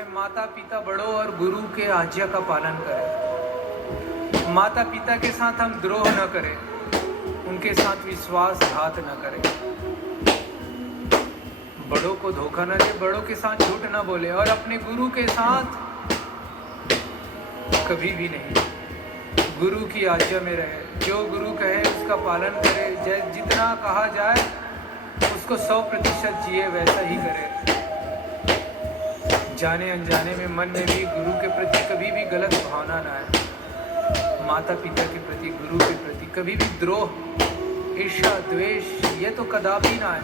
माता पिता बड़ों और गुरु के आज्ञा का पालन करें। माता पिता के साथ हम द्रोह न करें, उनके साथ विश्वासघात न करें, बड़ों को धोखा न दे, बड़ों के साथ झूठ न बोले और अपने गुरु के साथ कभी भी नहीं। गुरु की आज्ञा में रहे, जो गुरु कहे उसका पालन करे, जितना कहा जाए उसको 100% जिए, वैसा ही करे। जाने अनजाने में मन में भी गुरु के प्रति कभी भी गलत भावना ना आए। माता पिता के प्रति, गुरु के प्रति कभी भी द्रोह, ईर्ष्या, द्वेष, ये तो कदापि ना आए।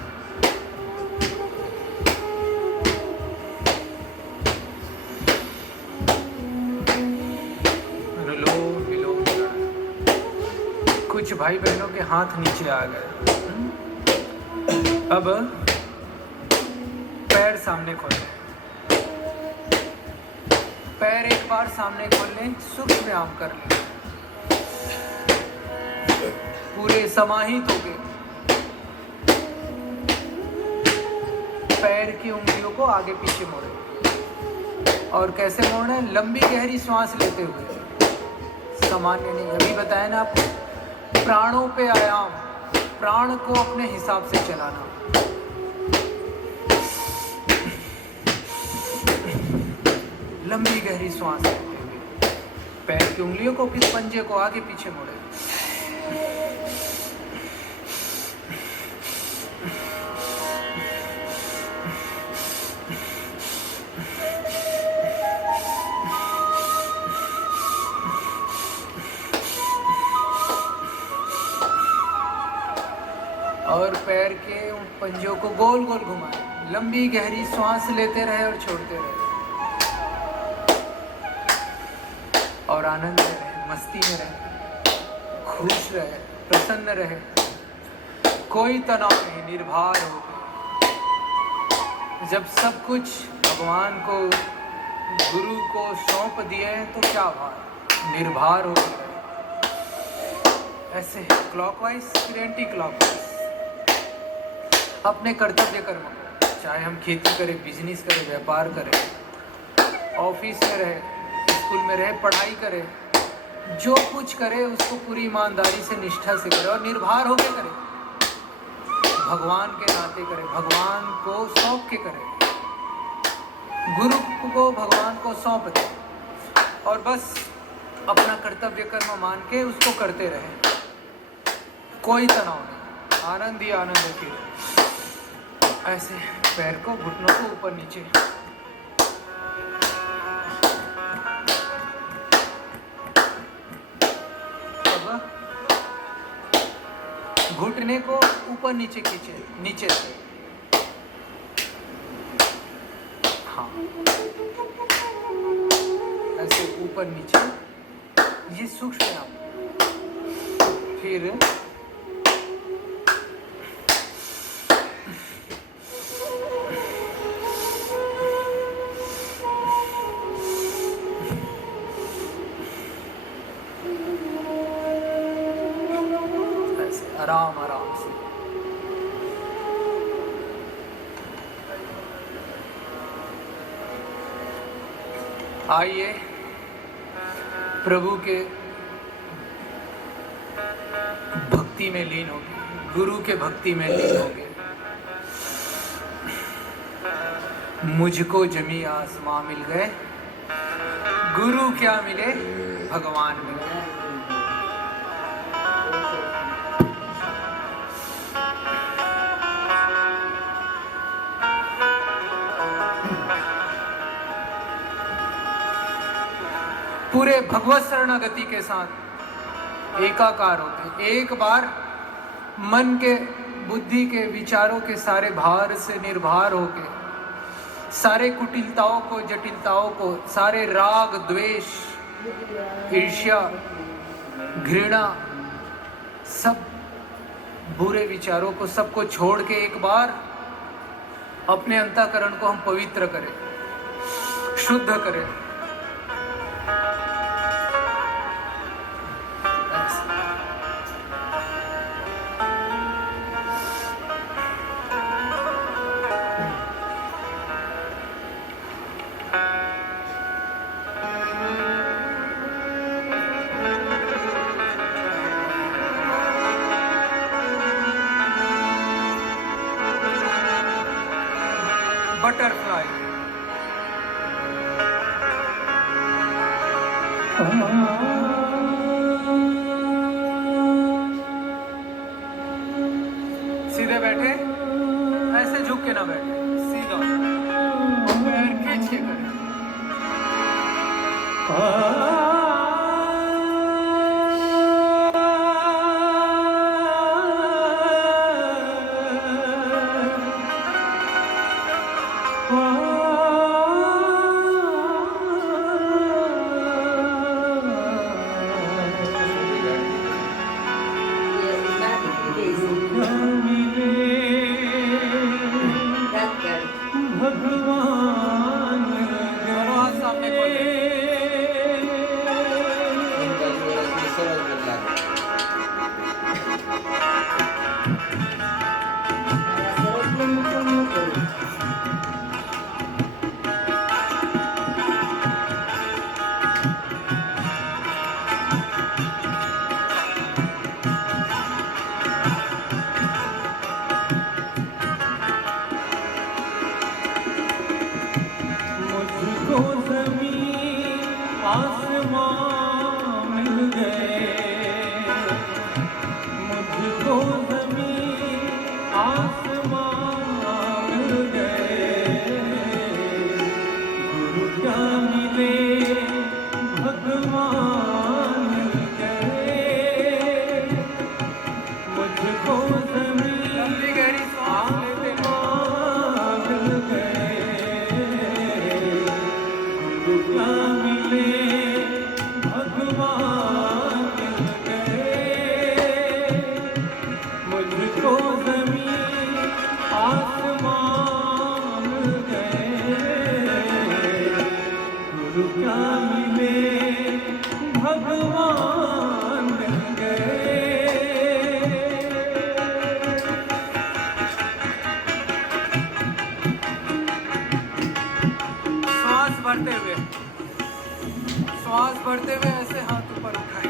अनुलोम विलोम करना। कुछ भाई बहनों के हाथ नीचे आ गए। अब पैर सामने खोलें, पैर एक बार सामने खोल लें, सूक्ष्म व्यायाम कर लें, पूरे समाहित होके पैर की उंगलियों को आगे पीछे मोड़ें। और कैसे मोड़ें? लंबी गहरी सांस लेते हुए, सामान्य नहीं, अभी बताया ना आपको, प्राणों पे आयाम, प्राण को अपने हिसाब से चलाना। लंबी गहरी सांस लेते हुए पैर की उंगलियों को, फिर पंजे को आगे पीछे मोड़े। और पैर के उन पंजों को गोल गोल घुमाएं। लंबी गहरी सांस लेते रहे और छोड़ते रहे और आनंद में रहे, मस्ती में रहे, खुश रहे, प्रसन्न रहे, कोई तनाव नहीं, निर्भर हो गए। जब सब कुछ भगवान को, गुरु को सौंप दिए तो क्या भार, निर्भर हो गए। ऐसे क्लॉकवाइज फिर एंटी क्लॉकवाइज अपने कर्तव्य कर्म, चाहे हम खेती करें, बिजनेस करें, व्यापार करें, ऑफिस में रहे, स्कूल में रहे, पढ़ाई करे, जो कुछ करे उसको पूरी ईमानदारी से, निष्ठा से करे और निर्भर होकर करे, भगवान के नाते करे, भगवान को सौंप के करे, गुरु को भगवान को सौंप दे और बस अपना कर्तव्य कर्म मान के उसको करते रहे। कोई तनाव नहीं, आनंद ही आनंद है। फिर ऐसे पैर को, घुटनों को ऊपर नीचे, घुटने को ऊपर नीचे खींचे, नीचे से, हाँ, ऐसे ऊपर नीचे, ये सूक्ष्म व्यायाम। फिर आराम आराम से आइए, प्रभु के भक्ति में लीन होंगे, गुरु के भक्ति में लीन होंगे। मुझको जमी आसमां मिल गए, गुरु क्या मिले, भगवान मिले। पूरे भगवत शरणागति के साथ एकाकार होते, एक बार मन के, बुद्धि के, विचारों के सारे भार से निर्भर होके, सारे कुटिलताओं को, जटिलताओं को, सारे राग, द्वेष, ईर्ष्या, घृणा, सब बुरे विचारों को, सबको छोड़ के एक बार अपने अंतःकरण को हम पवित्र करें, शुद्ध करें। सीधे बैठे, ऐसे झुक के ना बैठे, सीधा पैर खींच के करें। भगवान दोनों हाथ सामने खोले। मुझको ज़मीन आसमां मिल गए, मुझको ज़मीन आसमां मिल गए। गुरु क्या मिले भगवान मिल गए, मुझको ज़मीन लंबी गहरी सांस लेते रहो। आसमां मिल गए। गुरु क्या मिले भगवान मिल गए, मुझको ज़मीन आसमां मिल गए। गुरु क्या मिले भगवान मिल गए। श्वास भरते हुए ऐसे हाथ ऊपर उठाइए।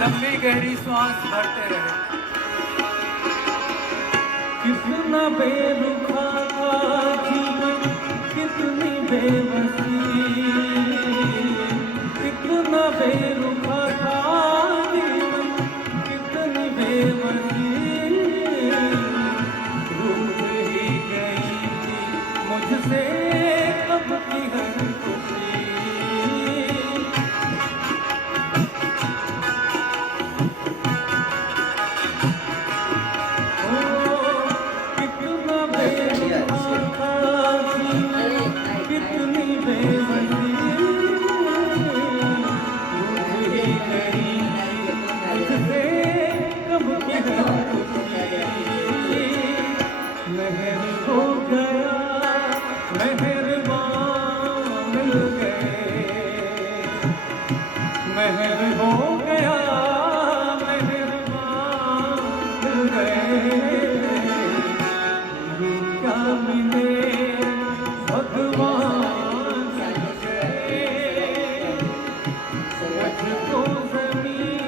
लंबी गहरी सांस भरते रहे। कितना बेरुखा था जीवन, कितनी बेबसी, कितना बेरुखा था जीवन, कितनी बेबसी। रूठ ही गई थी मुझसे कब की हर खुशी। कितना बेरुखा था जीवन, कितनी बेबसी। रूठ ही गई मुझसे कब की हर खुशी। मेहर हो गया मेहरबान मिल गए, मेहर हो गया मेहरबान मिल गए। गुरु क्या मिले भगवान मिल गए, मुझको ज़मीन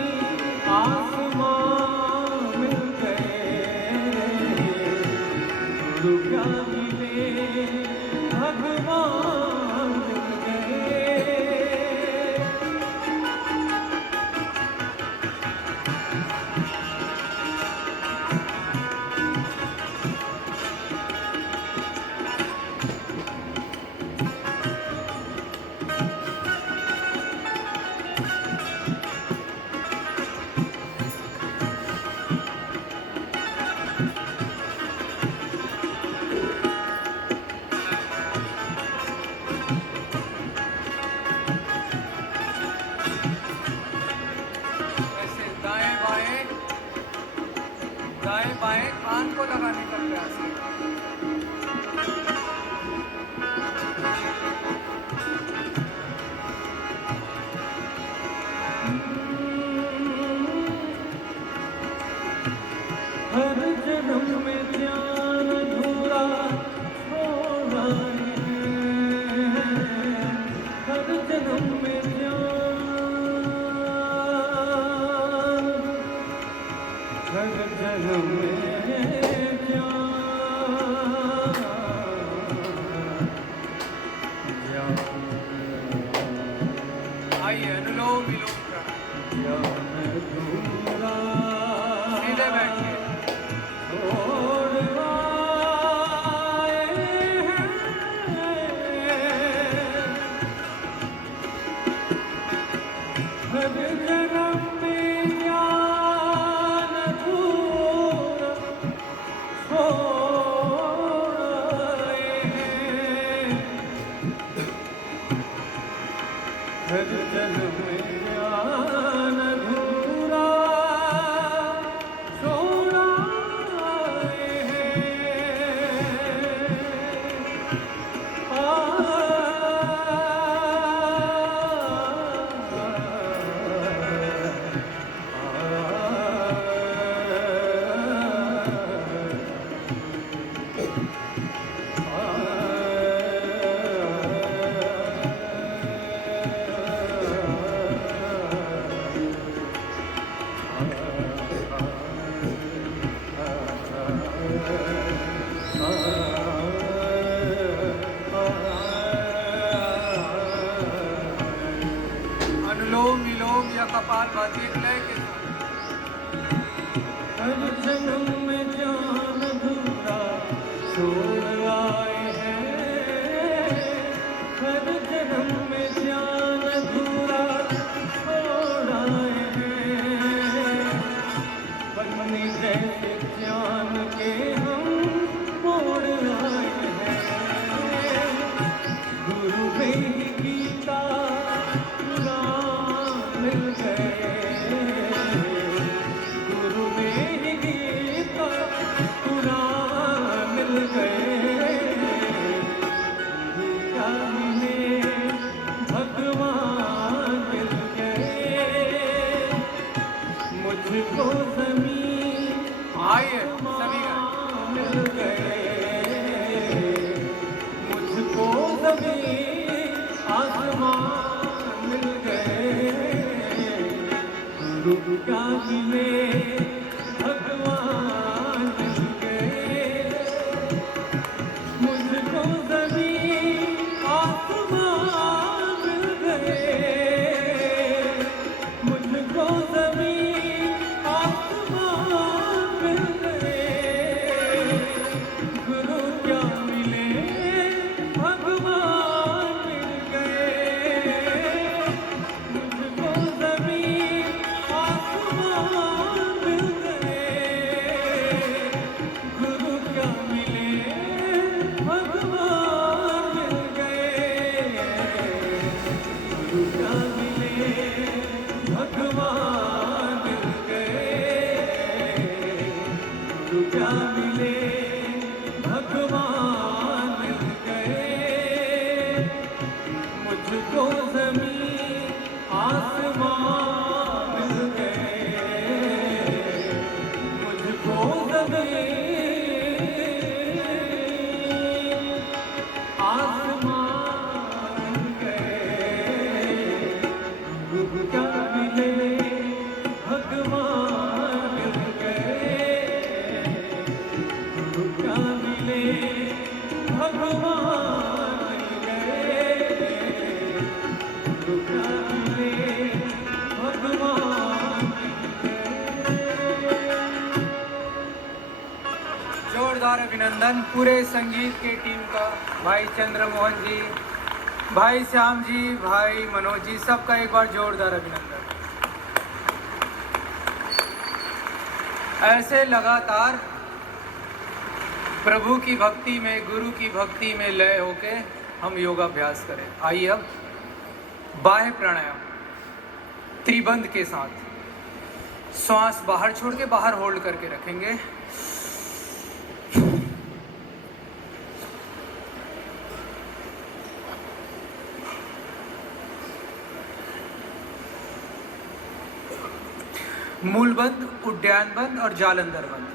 आसमां मिल गए। गुरु क्या मिले भगवान मिल गए। दाएं बाएं कान को लगाने का प्रयास करें। हर जन्म में ध्यान अधूरा छोड़ा है, हर जन्म में ध्यान, हर जन्म में ध्यान, आइए अनुलोम विलोम प्राणायाम। ध्यान अधूरा सीधे बैठिए। हर जन्म में ज्ञान अधूरा छोड़ा है, अनुलोम विलोम या कपालभाति एक लय के साथ। हर जन्म में ज्ञान अधूरा छोड़ आए हैं, हर जन्म में ज्ञान अधूरा छोड़ आए हैं, पन्नी जैसे ज्ञान के हम मोड़ आए हैं, गुरु में ही गीता पुराण मिल गए, गुरु में ही गीता पुराण मिल गए, गीता मिले भगवान मिल गए, मुझको ज़मीन आइए सभी गाएं। मिल गए, मुझको ज़मीन आसमान मिल गए, गुरु क्या मिले भगवान मिल गए, मुझको ज़मीन आसमान मिल गए, मुझको ज़मीन आसमान मिल गए, गुरु क्या मिले भगवान मिल गए, मुझको ज़मीन आसमान मिल गए, गुरु क्या मिले भगवान मिल गए, गुरु क्या मिले भगवान मिल गए, गुरु क्या मिले भगवान मिल गए, मुझको ज़मीन आसमान मिल गए, मुझको ज़मीन आसमान मिल गए, गुरु क्या मिले भगवान मिल गए, गुरु क्या मिले भगवान मिल गए, गुरु क्या मिले भगवान मिल गए। जोरदार अभिनंदन पूरे संगीत के टीम का, भाई चंद्रमोहन जी, भाई श्याम जी, भाई मनोज जी, सबका एक बार जोरदार अभिनंदन। ऐसे लगातार प्रभु की भक्ति में, गुरु की भक्ति में लय होके हम योगाभ्यास करें। आइए अब बाह्य प्राणायाम त्रिबंध के साथ श्वास बाहर छोड़ के बाहर होल्ड करके रखेंगे। मूल बंद, उड्डयन बंद और जालंधर बंद।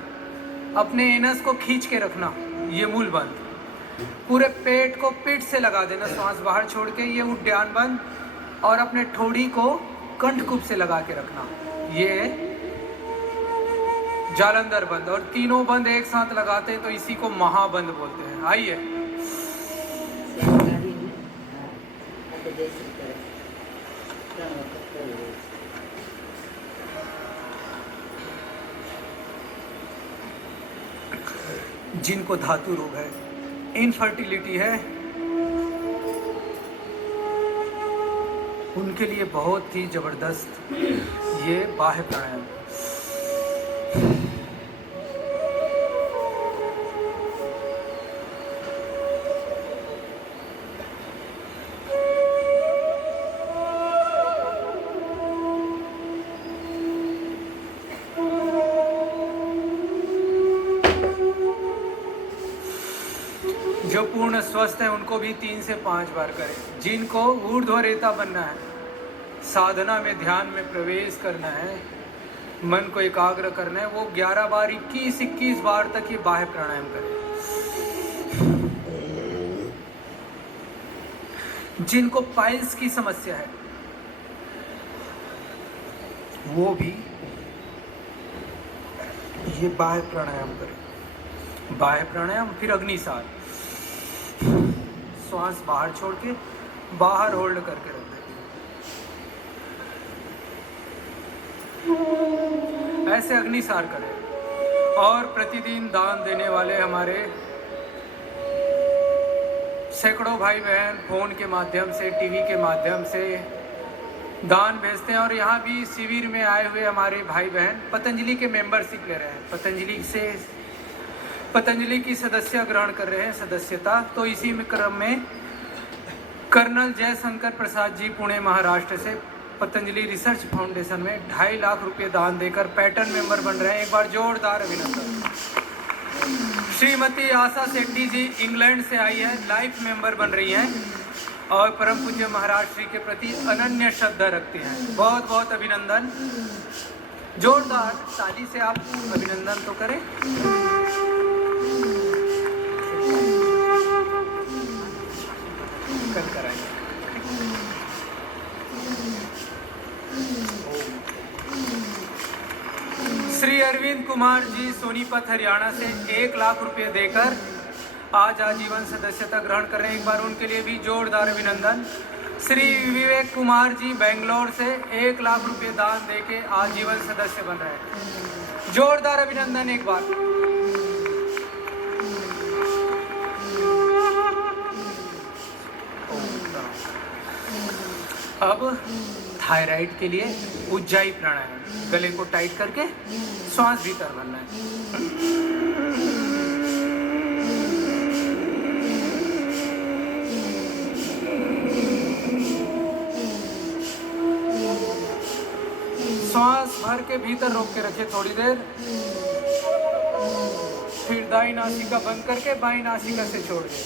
अपने एनस को खींच के रखना, ये मूल बंद। पूरे पेट को पीठ से लगा देना, श्वास बाहर छोड़ के, ये उड्डयन बंद। और अपने ठोड़ी को कंठकुप से लगा के रखना, ये जालंधर बंद। और तीनों बंद एक साथ लगाते हैं तो इसी को महाबंद बोलते हैं। आइए, जिनको धातु रोग है, इनफर्टिलिटी है, उनके लिए बहुत ही जबरदस्त ये बाह्य प्राणायाम। जो पूर्ण स्वस्थ है उनको भी 3 से 5 बार करें। जिनको ऊर्ध्वरेता बनना है, साधना में ध्यान में प्रवेश करना है, मन को एकाग्र करना है, वो 11 बार 21 बार तक ये बाह्य प्राणायाम करें। जिनको पाइल्स की समस्या है वो भी ये बाह्य प्राणायाम करें। बाह्य प्राणायाम, फिर अग्निसार, श्वास बाहर छोड़ के बाहर होल्ड करके रख दें, ऐसे अग्निसार करें। और प्रतिदिन दान देने वाले हमारे सैकड़ों भाई बहन फोन के माध्यम से, टीवी के माध्यम से दान भेजते हैं। और यहाँ भी शिविर में आए हुए हमारे भाई बहन पतंजलि के मेंबरशिप ले रहे हैं, पतंजलि की सदस्य ग्रहण कर रहे हैं, सदस्यता। तो इसी में क्रम में कर्नल जयशंकर प्रसाद जी पुणे महाराष्ट्र से पतंजलि रिसर्च फाउंडेशन में 2.5 लाख रुपए दान देकर पैटर्न मेंबर बन रहे हैं। एक बार जोरदार अभिनंदन। श्रीमती आशा शेट्टी जी इंग्लैंड से आई है, लाइफ मेंबर बन रही हैं और परम पूज्य महाराज श्री के प्रति अनन्य श्रद्धा रखते हैं। बहुत बहुत अभिनंदन। जोरदार ताली से आप अभिनंदन तो करें। कल कराएंगे। श्री अरविंद कुमार जी सोनीपत हरियाणा से 1 लाख रुपए देकर आज आजीवन सदस्यता ग्रहण कर रहे हैं। एक बार उनके लिए भी जोरदार अभिनंदन। श्री विवेक कुमार जी बेंगलोर से 1 लाख रुपए दान देके आजीवन सदस्य बन रहे हैं। जोरदार अभिनंदन एक बार। अब थायराइड के लिए उज्जाई प्राणायाम, गले को टाइट करके श्वास भीतर भरना है। श्वास भर के भीतर रोक के रखे थोड़ी देर, फिर दाई नासिका बंद करके बाई नासिका से छोड़ दे।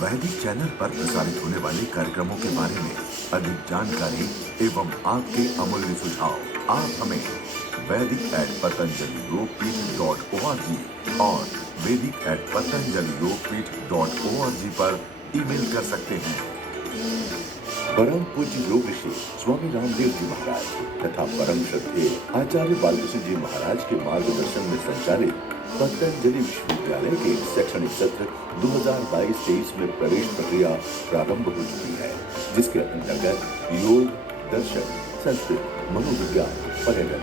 वैदिक चैनल पर प्रसारित होने वाले कार्यक्रमों के बारे में अधिक जानकारी एवं आपके अमूल्य सुझाव आप हमें vedic@patanjaliyogpeeth.org और vedic@patanjaliyogpeeth.org पर ईमेल कर सकते हैं। परम पूज्य योग ऋषि स्वामी रामदेव जी महाराज तथा परम श्रद्धेय आचार्य बालकृष्ण जी महाराज के मार्गदर्शन में संचालित पतंजलि विश्वविद्यालय के शैक्षणिक सत्र 2022-23 में प्रवेश प्रक्रिया प्रारंभ हो चुकी है, जिसके अंतर्गत योग, दर्शन, संस्कृत, मनोविज्ञान, पर्यटन,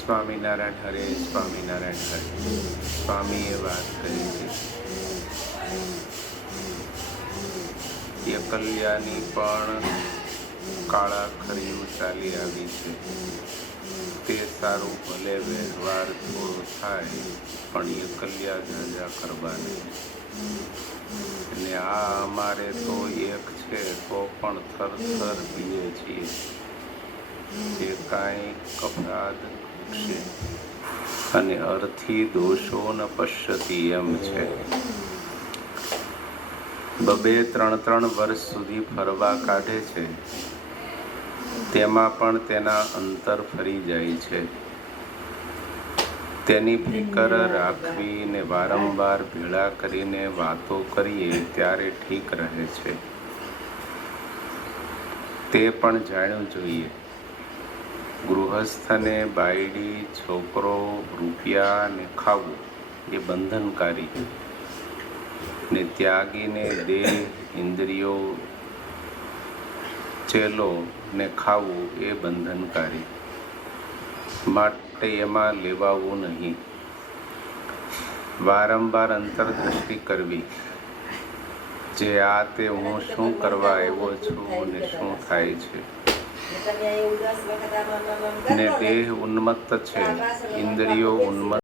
સ્વામિનારાયણ હરે, સ્વામિનારાયણ હરે. સ્વામીએ વાત કરી છે એકલ્યાની પણ કાળાખરીયું ચાલી આવી છે. તે સારું ભલે વ્યવહાર થોડો થાય પણ એકલ્યા ઝાઝા કરવા નહીં. અને આ અમારે તો એક છે તો પણ થરથર પીએ છીએ. જે કાંઈ કપરાધ છે અને અર્થી દોષો ન પશ્યતિ એમ છે. 2-3 વર્ષ સુધી ફરવા કાઢે છે, તેમાં પણ તેના અંતર ફરી જાય છે. તેની ફિકર રાખવી ને વારંવાર ભેળા કરીને વાતો કરીએ ત્યારે ઠીક રહે છે. તે પણ જાણવું જોઈએ. ગૃહસ્થને બાયડી, છોકરો, રૂપિયા ને ખાવું એ બંધનકારી, ને ત્યાગીને દેહ, ઇન્દ્રિયો, ચેલો ને ખાવું એ બંધનકારી. માટે એમાં લેવાવું નહીં. વારંવાર અંતરદ્રષ્ટિ કરવી, જે આ તે હું શું કરવા આવ્યો છું ને શું થાય છે. ને દેહ ઉન્મત્ત છે, ઇન્દ્રિયો ઉન્મત્ત